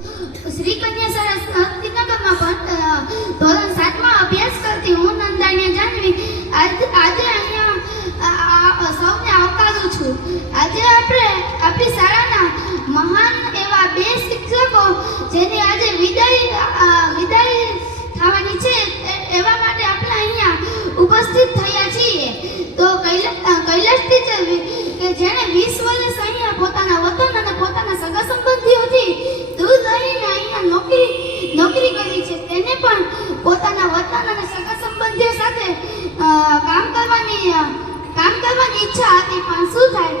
શ્રી કન્યા શાળા હસ્તિનગરમાં ધોરણ 7 માં અભ્યાસ કરતી હું નંદાણીયા જાનવી આજે અહીંયા સૌને આવકારું છું. આજે આપણે આપણી શાળાના મહાન એવા બે શિક્ષકો જેની આજે વિદાય થવાની છે એવા માટે આપણે અહીંયા ઉપસ્થિત થયા છીએ. તો કૈલાશ ટીચર કે જેણે 20 વર્ષ અહીંયા પોતાના વતન અને પોતાના સગા સંબંધીઓથી દૂર રહીને અહીંયા નોકરી કરી છે, તેને પણ પોતાના વતન અને સગા સંબંધીઓ સાથે કામ કરવાની ઈચ્છા હતી. પણ શું થાય,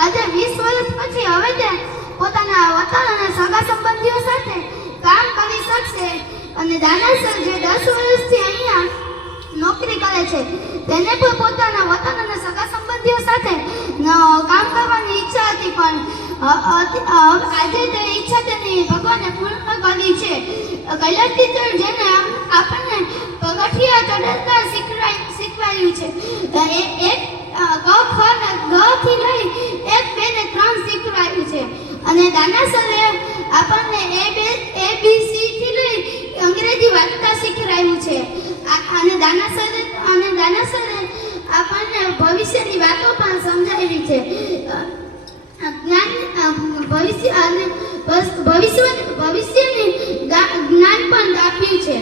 આજે 20 વર્ષ પછી હવે તે પોતાના વતન અને સગા સંબંધીઓ સાથે કામ કરી શકશે. અને દાના સર જે 10 વર્ષથી અહીંયા નોકરી કરે છે તેને પણ પોતાના વતન અને સગા સંબંધીઓ સાથે કામ કરવાની ઈચ્છા હતી, પણ આજે તે ઈચ્છા તેની ભગવાને પૂર્ણ કરી છે. કૈલાશ ટીચર જેને આપણને પગથિયા ચડતા શીખવાડ્યું છે, એક ક ખ ને ગ થી લઈ 1 2 ને 3 શીખવાડ્યું છે. અને દાના સરે આપણને ABC થી લઈ અંગ્રેજી વાંચતા શીખવાડ્યું છે. અને દાના સરે આપણને ભવિષ્યની વાતો પણ સમજાવી છે. ભવિષ્યની જ્ઞાન પણ આપ્યું છે.